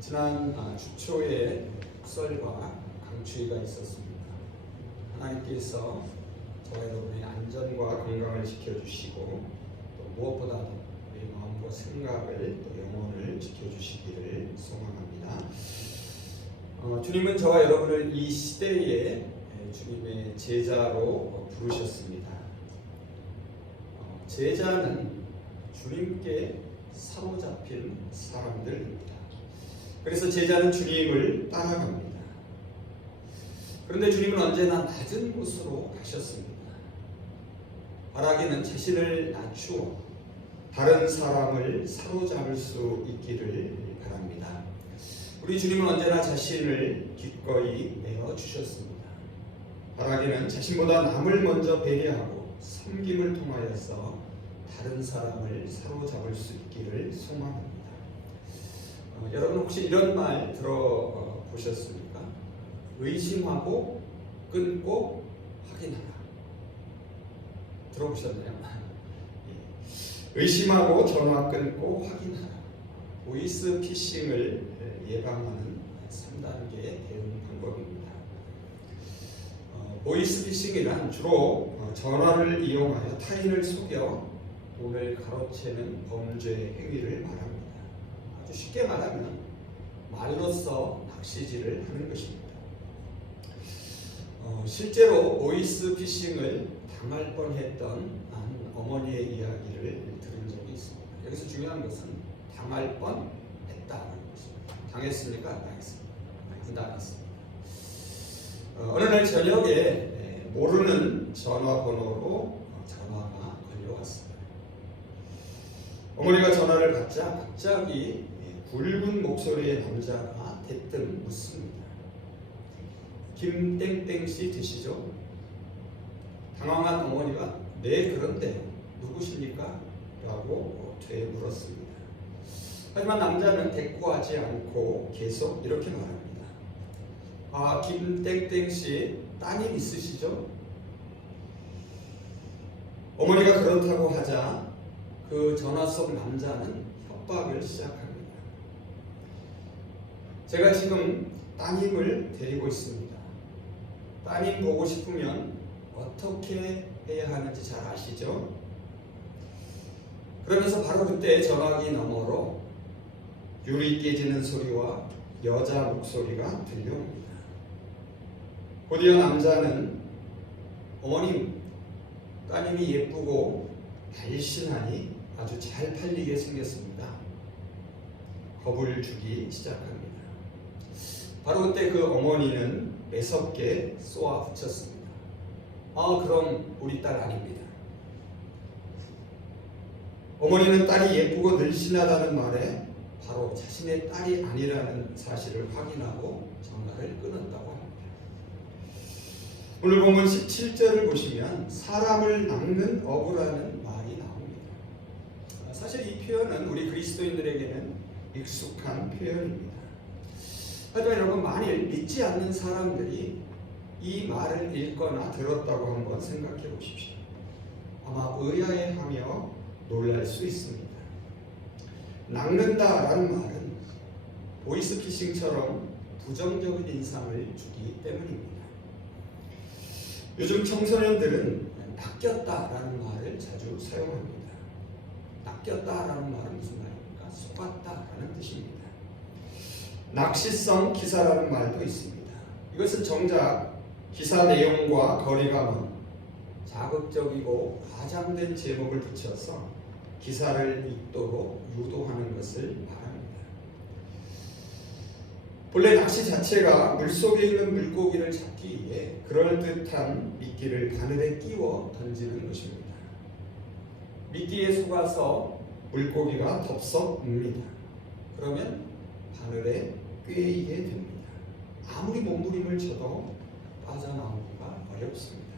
지난 주초에 폭설과 강추위가 있었습니다. 하나님께서 저와 여러분의 안전과 건강을 지켜주시고 또 무엇보다도 우리 마음과 생각을 또 영혼을 지켜주시기를 소망합니다. 주님은 저와 여러분을 이 시대에 주님의 제자로 부르셨습니다. 제자는 주님께 사로잡힌 사람들입니다. 그래서 제자는 주님을 따라갑니다. 그런데 주님은 언제나 낮은 곳으로 가셨습니다. 바라기는 자신을 낮추어 다른 사람을 사로잡을 수 있기를 바랍니다. 우리 주님은 언제나 자신을 기꺼이 내어주셨습니다. 바라기는 자신보다 남을 먼저 배려하고 섬김을 통하여서 다른 사람을 사로잡을 수 있기를 소망합니다. 여러분 혹시 이런 말 들어보셨습니까? 의심하고 끊고 확인하라. 들어보셨나요? 의심하고 전화 끊고 확인하라. 보이스 피싱을 예방하는 3단계 대응 방법입니다. 보이스 피싱이란 주로 전화를 이용하여 타인을 속여 돈을 가로채는 범죄 행위를 말합니다. 아주 쉽게 말하면 말로써 낚시질을 하는 것입니다. 실제로 보이스 피싱을 당할 뻔했던 한 어머니의 이야기를 들은 적이 있습니다. 여기서 중요한 것은 당할 뻔했다는 것입니다. 당했습니까? 안 당했습니까? 안 당했습니다. 어느 날 저녁에 모르는 전화번호로 전화가 걸려왔습니다. 어머니가 전화를 받자 갑자기 굵은 목소리의 남자가 대뜸 묻습니다. 김땡땡씨 되시죠? 당황한 어머니가 네 그런데 누구십니까? 라고 되물었습니다. 하지만 남자는 대꾸하지 않고 계속 이렇게 말합니다. 아, 김땡땡씨 따님 있으시죠? 어머니가 그렇다고 하자 그 전화 속 남자는 협박을 시작합니다. 제가 지금 따님을 데리고 있습니다. 따님 보고 싶으면 어떻게 해야 하는지 잘 아시죠? 그러면서 바로 그때 전화기 너머로 유리 깨지는 소리와 여자 목소리가 들려옵니다. 곧이어 남자는 어머님, 따님이 예쁘고 날씬하니 아주 잘 팔리게 생겼습니다. 겁을 주기 시작합니다. 바로 그때 그 어머니는 매섭게 쏘아 붙였습니다. 아, 그럼 우리 딸 아닙니다. 어머니는 딸이 예쁘고 늘씬하다는 말에 바로 자신의 딸이 아니라는 사실을 확인하고 전화를 끊었다고 합니다. 오늘 본문 17절을 보시면 사람을 낚는 어부라는 말이 나옵니다. 사실 이 표현은 우리 그리스도인들에게는 익숙한 표현입니다. 하지만 여러분, 만일 믿지 않는 사람들이 이 말을 읽거나 들었다고 한번 생각해 보십시오. 아마 의아해하며 놀랄 수 있습니다. 낚는다라는 말은 보이스피싱처럼 부정적인 인상을 주기 때문입니다. 요즘 청소년들은 낚였다라는 말을 자주 사용합니다. 낚였다라는 말은 무슨 말입니까? 속았다라는 뜻입니다. 낚시성 기사라는 말도 있습니다. 이것은 정작 기사 내용과 거리가 먼 자극적이고 과장된 제목을 붙여서 기사를 읽도록 유도하는 것을 말합니다. 본래 낚시 자체가 물속에 있는 물고기를 잡기 위해 그럴듯한 미끼를 바늘에 끼워 던지는 것입니다. 미끼에 속아서 물고기가 덥석 웁니다. 그러면 바늘에 꿰이게 됩니다. 아무리 몸부림을 쳐도 빠져나오기가 어렵습니다.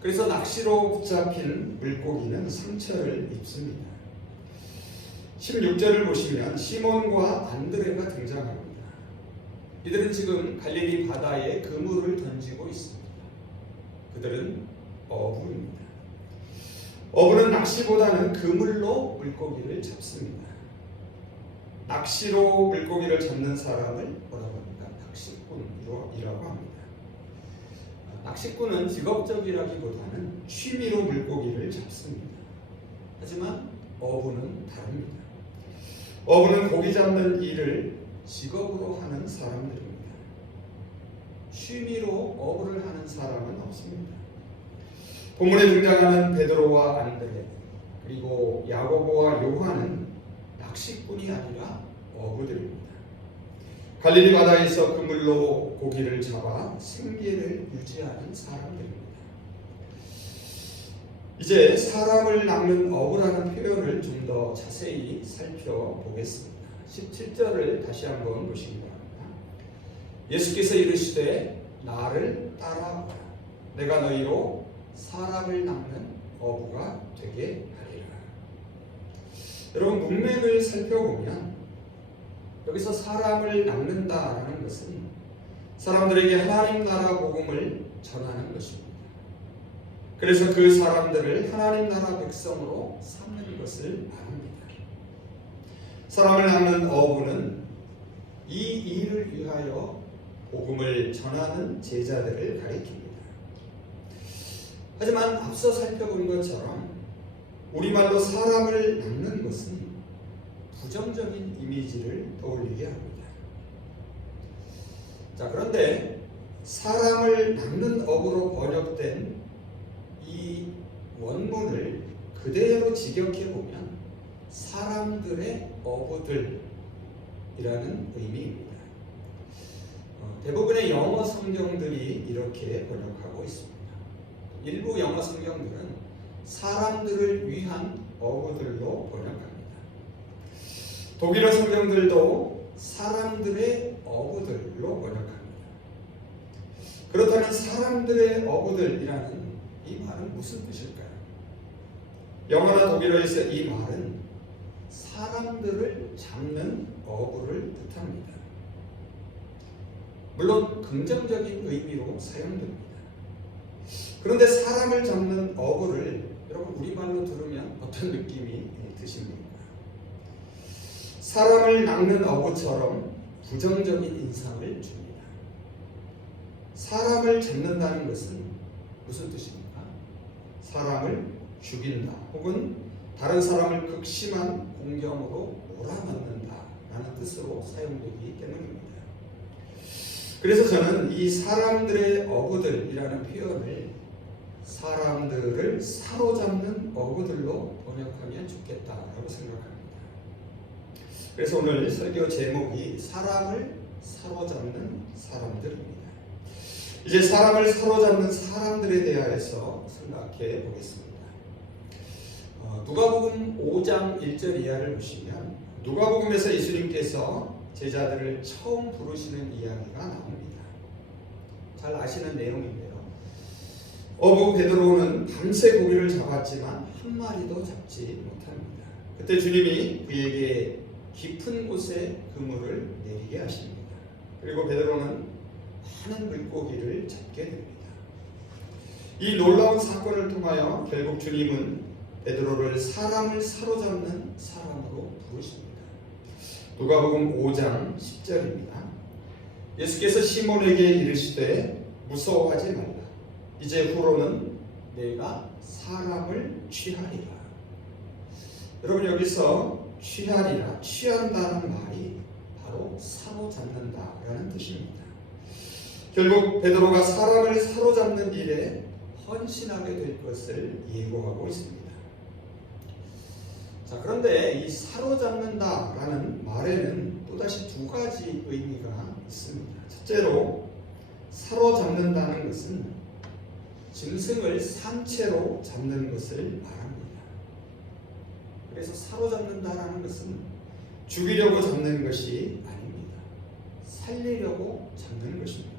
그래서 낚시로 붙잡힌 물고기는 상처를 입습니다. 16절을 보시면 시몬과 안드레가 등장합니다. 이들은 지금 갈릴리 바다에 그물을 던지고 있습니다. 그들은 어부입니다. 어부는 낚시보다는 그물로 물고기를 잡습니다. 낚시로 물고기를 잡는 사람을 뭐라고 합니까? 낚시꾼이라고 합니다. 낚시꾼은 직업적이라기보다는 취미로 물고기를 잡습니다. 하지만 어부는 다릅니다. 어부는 고기 잡는 일을 직업으로 하는 사람들입니다. 취미로 어부를 하는 사람은 없습니다. 본문에 등장하는 베드로와 안드레 그리고 야고보와 요한은 낚시꾼이 아니라 어부들입니다. 갈릴리 바다에서 그물로 고기를 잡아 생계를 유지하는 사람들입니다. 이제 사람을 낚는 어부라는 표현을 좀 더 자세히 살펴보겠습니다. 17절을 다시 한번 보시기 바랍니다. 예수께서 이르시되 나를 따라오라. 내가 너희로 사람을 낚는 어부가 되게 하리라. 여러분, 문맥을 살펴보면 여기서 사람을 낚는다라는 것은 사람들에게 하나님 나라 복음을 전하는 것입니다. 그래서 그 사람들을 하나님 나라 백성으로 삼는 것을 말합니다. 사람을 낚는 어부는 이 일을 위하여 복음을 전하는 제자들을 가리킵니다. 하지만 앞서 살펴본 것처럼 우리말로 사람을 낚는 것은 부정적인 이미지를 떠올리게 합니다. 자, 그런데 사람을 낚는 어부로 번역된 이 원문을 그대로 직역해 보면 사람들의 어부들이라는 의미입니다. 대부분의 영어 성경들이 이렇게 번역하고 있습니다. 일부 영어 성경들은 사람들을 위한 어부들로 번역합니다. 독일어 성경들도 사람들의 어부들로 번역합니다. 그렇다면 사람들의 어부들이라는 이 말은 무슨 뜻일까요? 영어나 독일어에서 이 말은 사람들을 잡는 어부를 뜻합니다. 물론 긍정적인 의미로 사용됩니다. 그런데 사람을 잡는 어부를 여러분 우리말로 들으면 어떤 느낌이 드십니까? 사람을 낚는 어부처럼 부정적인 인상을 줍니다. 사람을 잡는다는 것은 무슨 뜻입니까? 사람을 죽인다 혹은 다른 사람을 극심한 공경으로 몰아넣는다 라는 뜻으로 사용되기 때문입니다. 그래서 저는 이 사람들의 어부들이라는 표현을 사람들을 사로잡는 어부들로 번역하면 좋겠다라고 생각합니다. 그래서 오늘 설교 제목이 사람을 사로잡는 사람들입니다. 이제 사람을 사로잡는 사람들에 대하여서 생각해 보겠습니다. 누가복음 5장 1절 이하를 보시면 누가복음에서 예수님께서 제자들을 처음 부르시는 이야기가 나옵니다. 잘 아시는 내용인데요. 어부 베드로는 밤새 고기를 잡았지만 한 마리도 잡지 못합니다. 그때 주님이 그에게 깊은 곳에 그물을 내리게 하십니다. 그리고 베드로는 많은 물고기를 잡게 됩니다. 이 놀라운 사건을 통하여 결국 주님은 베드로를 사람을 사로잡는 사람으로 부르십니다. 누가복음 5장 10절입니다. 예수께서 시몬에게 이르시되 무서워하지 말라. 이제 후로는 내가 사람을 취하리라. 여러분, 여기서 취하리라, 취한다는 말이 바로 사로잡는다라는 뜻입니다. 결국 베드로가 사람을 사로잡는 일에 헌신하게 될 것을 예고하고 있습니다. 자, 그런데 이 사로잡는다라는 말에는 또다시 두 가지 의미가 있습니다. 첫째로 사로잡는다는 것은 짐승을 산채로 잡는 것을 말합니다. 그래서 사로잡는다라는 것은 죽이려고 잡는 것이 아닙니다. 살리려고 잡는 것입니다.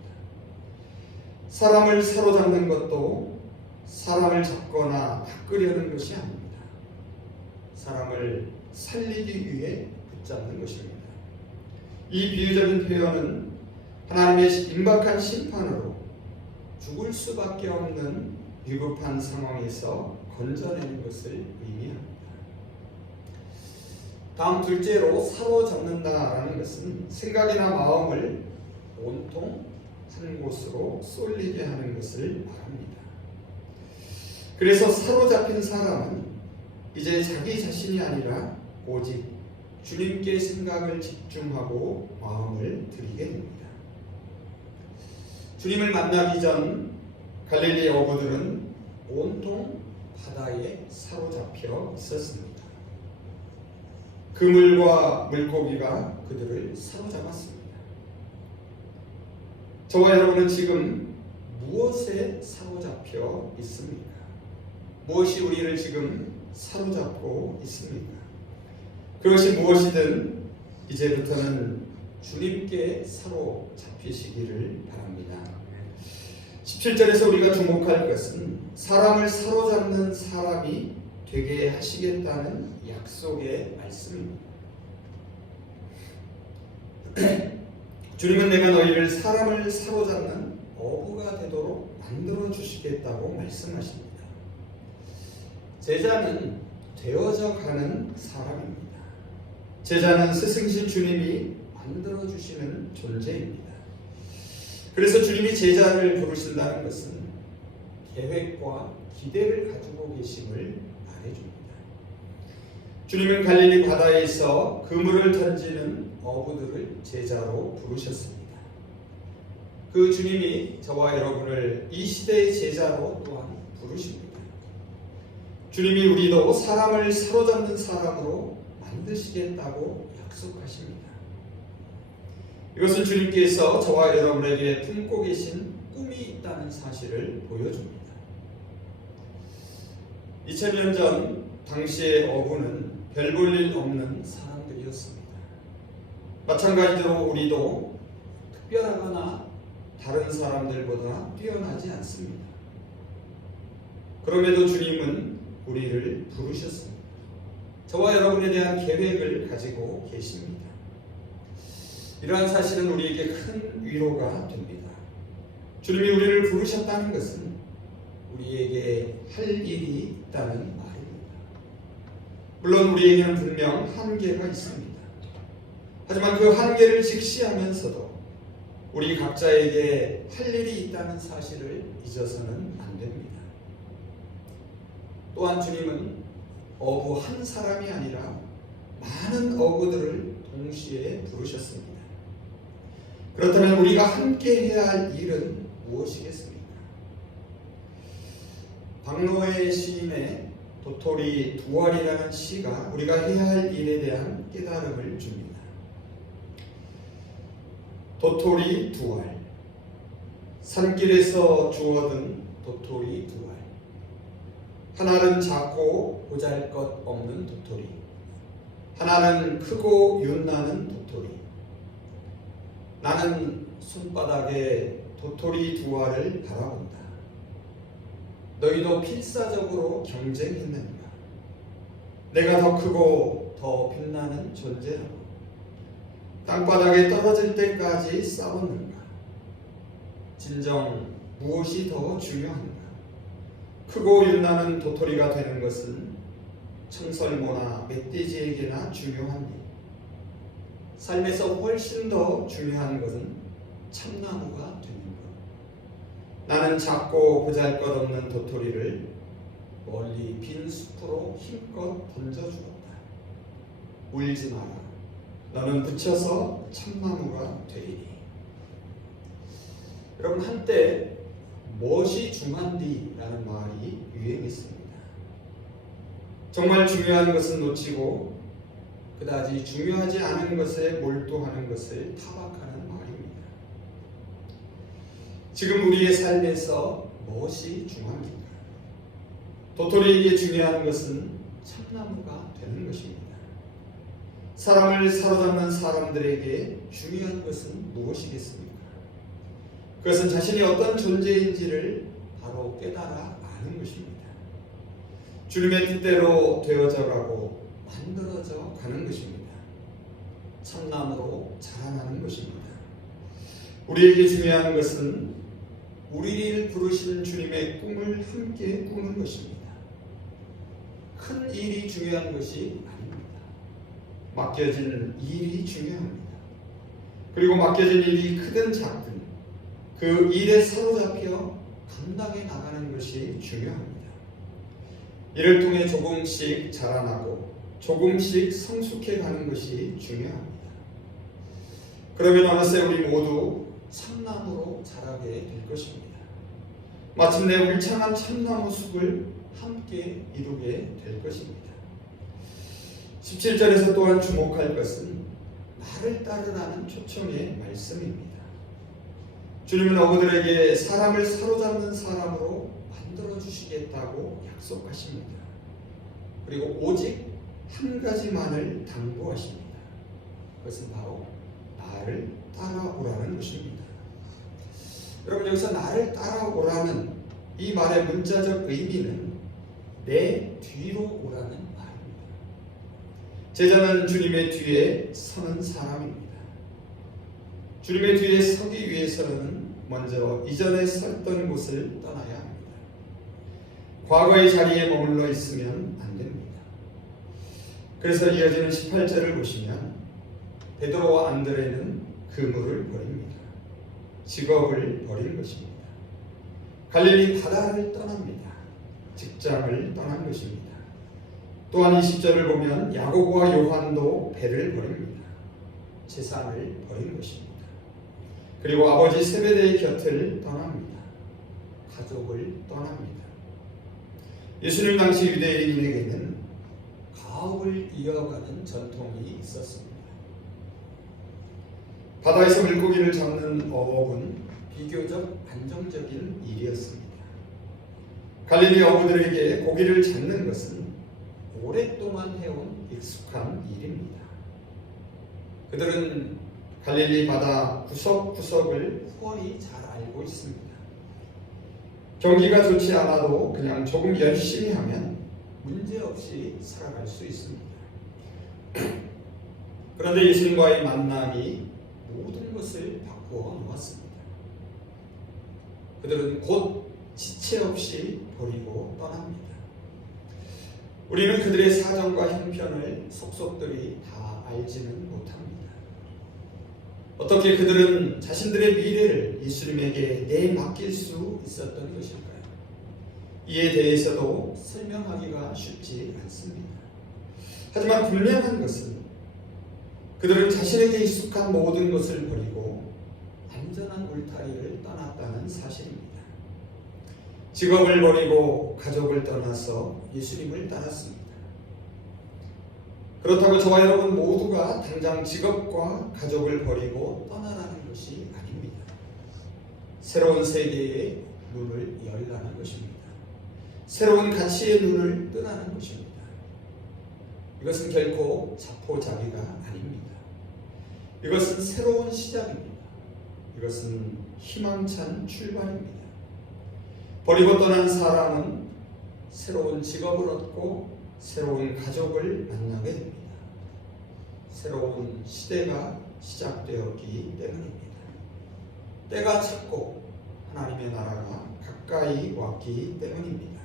사람을 사로잡는 것도 사람을 잡거나 닦으려는 것이 아닙니다. 사람을 살리기 위해 붙잡는 것입니다. 이 비유적인 표현은 하나님의 임박한 심판으로 죽을 수밖에 없는 위급한 상황에서 건져내는 것을 의미합니다. 다음 둘째로 사로잡는다라는 것은 생각이나 마음을 온통 한 곳으로 쏠리게 하는 것을 말합니다. 그래서 사로잡힌 사람은 이제 자기 자신이 아니라 오직 주님께 생각을 집중하고 마음을 드리게 됩니다. 주님을 만나기 전 갈릴리 어부들은 온통 바다에 사로잡혀 있었습니다. 그물과 물고기가 그들을 사로잡았습니다. 저와 여러분은 지금 무엇에 사로잡혀 있습니까? 무엇이 우리를 지금 사로잡고 있습니까? 그것이 무엇이든 이제부터는 주님께 사로잡히시기를 바랍니다. 17절에서 우리가 주목할 것은 사람을 사로잡는 사람이 되게 하시겠다는 약속의 말씀입니다. 주님은 내가 너희를 사람을 사로잡는 어부가 되도록 만들어 주시겠다고 말씀하십니다. 제자는 되어져 가는 사람입니다. 제자는 스승이신 주님이 만들어 주시는 존재입니다. 그래서 주님이 제자를 부르신다는 것은 계획과 기대를 가지고 계심을 말해줍니다. 주님은 갈릴리 바다에 있어 그물을 던지는 어부들을 제자로 부르셨습니다. 그 주님이 저와 여러분을 이 시대의 제자로 또한 부르십니다. 주님이 우리도 사람을 사로잡는 사람으로 만드시겠다고 약속하십니다. 이것은 주님께서 저와 여러분에게 품고 계신 꿈이 있다는 사실을 보여줍니다. 2000년 전 당시의 어부는 별 볼 일 없는 사람들이었습니다. 마찬가지로 우리도 특별하거나 다른 사람들보다 뛰어나지 않습니다. 그럼에도 주님은 우리를 부르셨습니다. 저와 여러분에 대한 계획을 가지고 계십니다. 이러한 사실은 우리에게 큰 위로가 됩니다. 주님이 우리를 부르셨다는 것은 우리에게 할 일이 있다는 말입니다. 물론 우리에게는 분명 한계가 있습니다. 하지만 그 한계를 직시하면서도 우리 각자에게 할 일이 있다는 사실을 잊어서는 안 됩니다. 또한 주님은 어부 한 사람이 아니라 많은 어부들을 동시에 부르셨습니다. 그렇다면 우리가 함께 해야 할 일은 무엇이겠습니까? 박노해 시인의 도토리 두 알이라는 시가 우리가 해야 할 일에 대한 깨달음을 줍니다. 도토리 두 알, 산길에서 주워든 도토리 두 알. 하나는 작고 보잘것없는 도토리, 하나는 크고 윤나는 도토리. 나는 손바닥에 도토리 두 알을 바라본다. 너희도 필사적으로 경쟁했는가? 내가 더 크고 더 빛나는 존재라고 땅바닥에 떨어질 때까지 싸웠는가? 진정 무엇이 더 중요한가? 크고 윤나는 도토리가 되는 것은 청설모나 멧돼지에게나 중요한 일. 삶에서 훨씬 더 중요한 것은 참나무가 되는 것. 나는 작고 보잘것없는 도토리를 멀리 빈 숲으로 힘껏 던져주었다. 울지 마라. 너는 붙여서 참나무가 되리니. 여러분, 한때 무엇이 중한디라는 말이 유행했습니다. 정말 중요한 것은 놓치고 그다지 중요하지 않은 것에 몰두하는 것을 타박하는 말입니다. 지금 우리의 삶에서 무엇이 중요합니까? 도토리에게 중요한 것은 참나무가 되는 것입니다. 사람을 사로잡는 사람들에게 중요한 것은 무엇이겠습니까? 그것은 자신이 어떤 존재인지를 바로 깨달아 아는 것입니다. 주님의 뜻대로 되어져 가고 만들어져 가는 것입니다. 참나무로 자라나는 것입니다. 우리에게 중요한 것은 우리를 부르신 주님의 꿈을 함께 꾸는 것입니다. 큰 일이 중요한 것이 아닙니다. 맡겨진 일이 중요합니다. 그리고 맡겨진 일이 크든 작든 그 일에 사로잡혀 감당해 나가는 것이 중요합니다. 이를 통해 조금씩 자라나고 조금씩 성숙해 가는 것이 중요합니다. 그러면 어느새 우리 모두 참나무로 자라게 될 것입니다. 마침내 울창한 참나무 숲을 함께 이루게 될 것입니다. 17절에서 또한 주목할 것은 나를 따르라는 초청의 말씀입니다. 주님은 어부들에게 사람을 사로잡는 사람으로 만들어 주시겠다고 약속하십니다. 그리고 오직 한 가지만을 당부하십니다. 그것은 바로 나를 따라오라는 것입니다. 여러분, 여기서 나를 따라오라는 이 말의 문자적 의미는 내 뒤로 오라는 말입니다. 제자는 주님의 뒤에 서는 사람입니다. 주님의 뒤에 서기 위해서는 먼저 이전에 섰던 곳을 떠나야 합니다. 과거의 자리에 머물러 있으면 안 됩니다. 그래서 이어지는 18절을 보시면 베드로와 안드레는 그물을 버립니다. 직업을 버린 것입니다. 갈릴리 바다를 떠납니다. 직장을 떠난 것입니다. 또한 20절을 보면 야고보와 요한도 배를 버립니다. 재산을 버린 것입니다. 그리고 아버지 세베대의 곁을 떠납니다. 가족을 떠납니다. 예수님 당시 유대인에게는 가업을 이어가는 전통이 있었습니다. 바다에서 물고기를 잡는 어업은 비교적 안정적인 일이었습니다. 갈릴리 어부들에게 고기를 잡는 것은 오랫동안 해온 익숙한 일입니다. 그들은 갈릴리 바다 구석구석을 후원히 잘 알고 있습니다. 경기가 좋지 않아도 그냥 조금 열심히 하면 문제없이 살아갈 수 있습니다. 그런데 예수님과의 만남이 모든 것을 바꾸어 놓았습니다. 그들은 곧 지체 없이 버리고 떠납니다. 우리는 그들의 사정과 형편을 속속들이 다 알지는 못합니다. 어떻게 그들은 자신들의 미래를 예수님에게 내맡길 수 있었던 것일까요? 이에 대해서도 설명하기가 쉽지 않습니다. 하지만 분명한 것은 그들은 자신에게 익숙한 모든 것을 버리고 안전한 울타리를 떠났다는 사실입니다. 직업을 버리고 가족을 떠나서 예수님을 따랐습니다. 그렇다고 저와 여러분 모두가 당장 직업과 가족을 버리고 떠나라는 것이 아닙니다. 새로운 세계의 눈을 열라는 것입니다. 새로운 가치의 눈을 뜨라는 것입니다. 이것은 결코 자포자기가 아닙니다. 이것은 새로운 시작입니다. 이것은 희망찬 출발입니다. 버리고 떠난 사람은 새로운 직업을 얻고 새로운 가족을 만나게 됩니다. 새로운 시대가 시작되었기 때문입니다. 때가 찼고 하나님의 나라가 가까이 왔기 때문입니다.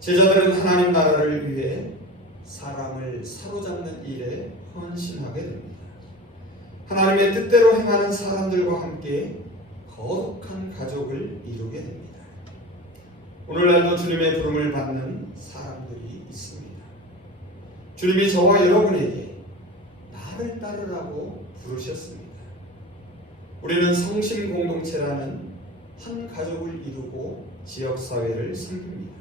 제자들은 하나님 나라를 위해 사람을 사로잡는 일에 헌신하게 됩니다. 하나님의 뜻대로 행하는 사람들과 함께 거룩한 가족을 이루게 됩니다. 오늘날도 주님의 부름을 받는 사람들이 있습니다. 주님이 저와 여러분에게 나를 따르라고 부르셨습니다. 우리는 성신 공동체라는 한 가족을 이루고 지역사회를 섬깁니다.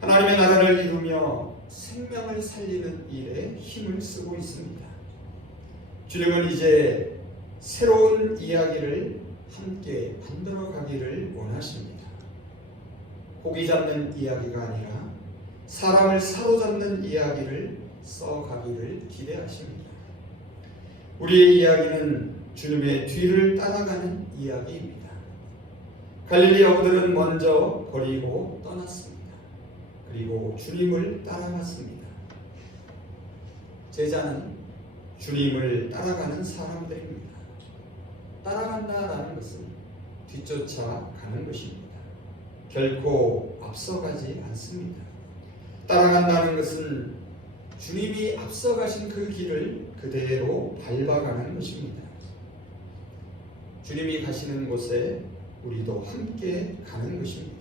하나님의 나라를 이루며 생명을 살리는 일에 힘을 쓰고 있습니다. 주님은 이제 새로운 이야기를 함께 만들어가기를 원하십니다. 고기 잡는 이야기가 아니라 사람을 사로잡는 이야기를 써가기를 기대하십니다. 우리의 이야기는 주님의 뒤를 따라가는 이야기입니다. 갈릴리 어부들은 먼저 버리고 떠났습니다. 그리고 주님을 따라갔습니다. 제자는 주님을 따라가는 사람들입니다. 따라간다라는 것은 뒤쫓아가는 것입니다. 결코 앞서가지 않습니다. 따라간다는 것은 주님이 앞서가신 그 길을 그대로 밟아가는 것입니다. 주님이 가시는 곳에 우리도 함께 가는 것입니다.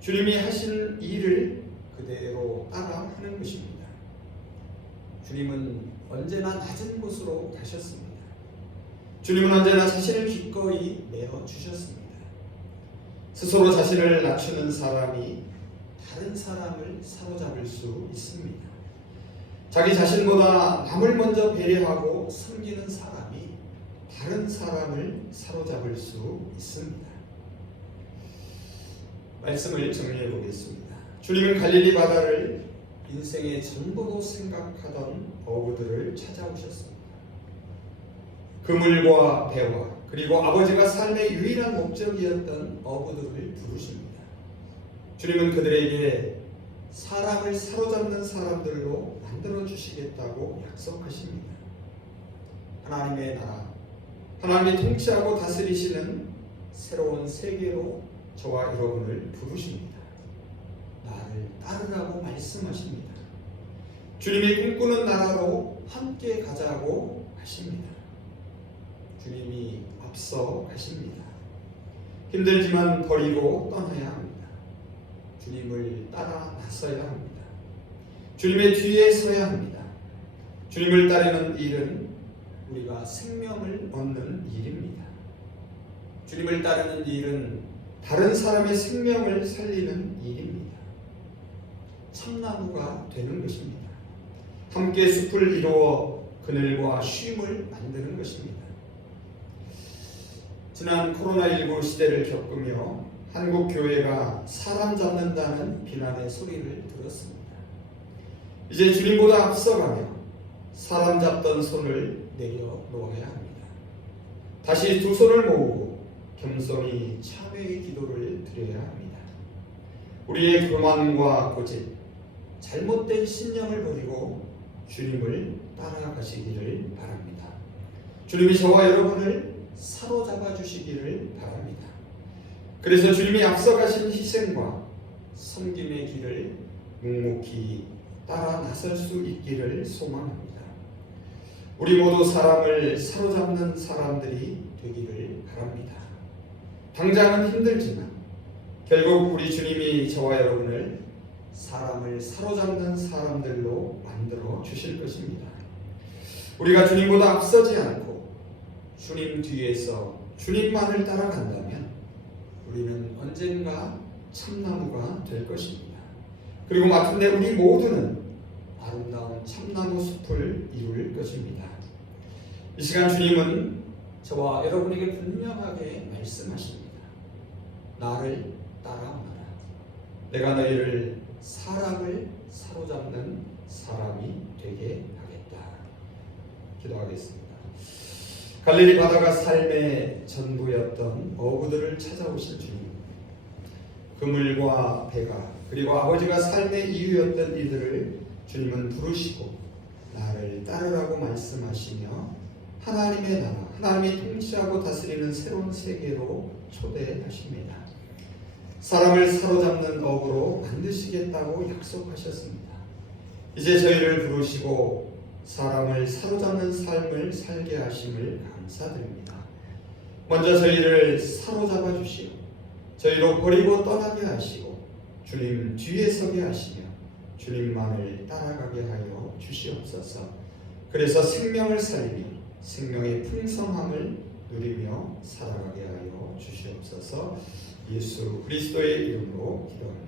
주님이 하신 일을 그대로 따라하는 것입니다. 주님은 언제나 낮은 곳으로 가셨습니다. 주님은 언제나 자신을 기꺼이 내어주셨습니다. 스스로 자신을 낮추는 사람이 다른 사람을 사로잡을 수 있습니다. 자기 자신보다 남을 먼저 배려하고 섬기는 사람이 다른 사람을 사로잡을 수 있습니다. 말씀을 정리해 보겠습니다. 주님은 갈릴리 바다를 인생의 전부로 생각하던 어부들을 찾아오셨습니다. 그물과 배와 그리고 아버지가 삶의 유일한 목적이었던 어부들을 부르십니다. 주님은 그들에게 사람을 사로잡는 사람들로 만들어 주시겠다고 약속하십니다. 하나님의 나라, 하나님이 통치하고 다스리시는 새로운 세계로 저와 여러분을 부르십니다. 나를 따르라고 말씀하십니다. 주님이 꿈꾸는 나라로 함께 가자고 하십니다. 주님이 앞서 가십니다. 힘들지만 버리고 떠나야 합니다. 주님을 따라 나서야 합니다. 주님의 뒤에 서야 합니다. 주님을 따르는 일은 우리가 생명을 얻는 일입니다. 주님을 따르는 일은 다른 사람의 생명을 살리는 일입니다. 참나무가 되는 것입니다. 함께 숲을 이루어 그늘과 쉼을 만드는 것입니다. 지난 코로나19 시대를 겪으며 한국 교회가 사람 잡는다는 비난의 소리를 들었습니다. 이제 주님보다 앞서가며 사람 잡던 손을 내려놓아야 합니다. 다시 두 손을 모으고 겸손히 참회의 기도를 드려야 합니다. 우리의 교만과 고집, 잘못된 신념을 버리고 주님을 따라가시기를 바랍니다. 주님이 저와 여러분을 사로잡아 주시기를 바랍니다. 그래서 주님이 앞서가신 희생과 섬김의 길을 묵묵히 따라 나설 수 있기를 소망합니다. 우리 모두 사람을 사로잡는 사람들이 되기를 바랍니다. 당장은 힘들지만 결국 우리 주님이 저와 여러분을 사람을 사로잡는 사람들로 만들어 주실 것입니다. 우리가 주님보다 앞서지 않고 주님 뒤에서 주님만을 따라간다면 우리는 언젠가 참나무가 될 것입니다. 그리고 마침내 우리 모두는 아름다운 참나무 숲을 이룰 것입니다. 이 시간 주님은 저와 여러분에게 분명하게 말씀하십니다. 나를 따라오너라. 내가 너희를 사람을 사로잡는 사람이 되게 하겠다. 기도하겠습니다. 갈릴리 바다가 삶의 전부였던 어부들을 찾아오신 주님, 그물과 배가 그리고 아버지가 삶의 이유였던 이들을 주님은 부르시고 나를 따르라고 말씀하시며 하나님의 나라, 하나님이 통치하고 다스리는 새로운 세계로 초대하십니다. 사람을 사로잡는 어부로 만드시겠다고 약속하셨습니다. 이제 저희를 부르시고 사람을 사로잡는 삶을 살게 하심을 감사드립니다. 먼저 저희를 사로잡아 주시고 저희로 버리고 떠나게 하시고 주님 뒤에 서게 하시며 주님만을 따라가게 하여 주시옵소서. 그래서 생명을 살리며 생명의 풍성함을 누리며 살아가게 하여 주시옵소서. 예수 그리스도의 이름으로 기도합니다.